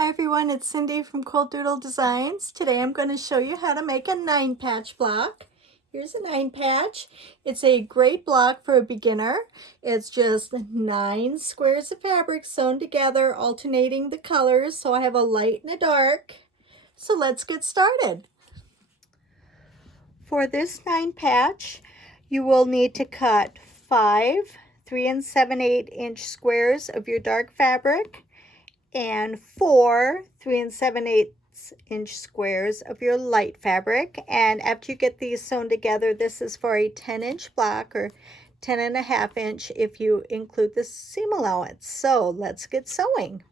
Hi everyone, it's Cindy from Quilt Doodle Designs. Today I'm going to show you how to make a 9-patch block. Here's a 9-patch. It's a great block for a beginner. It's just 9 squares of fabric sewn together, alternating the colors. So I have a light and a dark. So let's get started. For this 9-patch, you will need to cut 5 3 7/8 inch squares of your dark fabric and 4 3 7/8 inch squares of your light fabric. And after you get these sewn together, this is for a 10-inch block, or 10.5 inch if you include the seam allowance. So let's get sewing.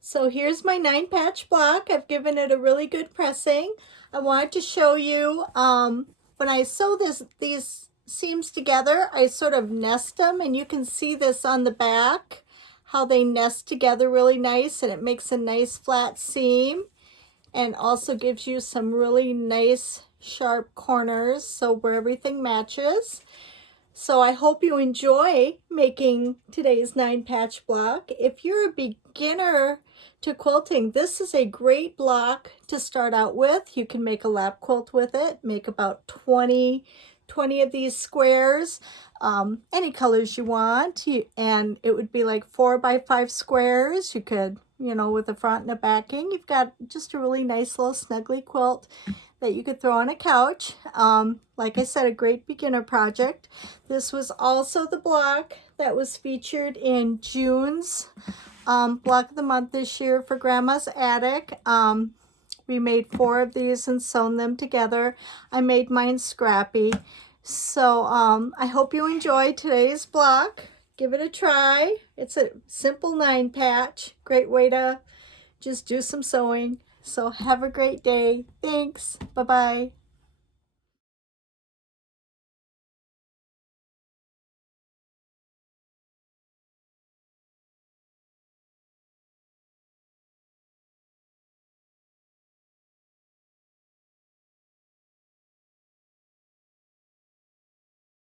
So here's my 9-patch block. I've given it a really good pressing. I wanted to show you when I sew these seams together, I sort of nest them, and you can see this on the back, how they nest together really nice, and it makes a nice flat seam and also gives you some really nice sharp corners, so where everything matches. So I hope you enjoy making today's 9-patch block. If you're a beginner to quilting, this is a great block to start out with. You can make a lap quilt with it, make about 20 of these squares, any colors you want, and it would be like 4 by 5 squares. You could, with the front and the backing, you've got just a really nice little snuggly quilt that you could throw on a couch. Like I said, a great beginner project. This was also the block that was featured in June's block of the month this year for Grandma's Attic. We made 4 of these and sewn them together. I made mine scrappy. So I hope you enjoyed today's block. Give it a try. It's a simple 9-patch. Great way to just do some sewing. So have a great day. Thanks. Bye-bye.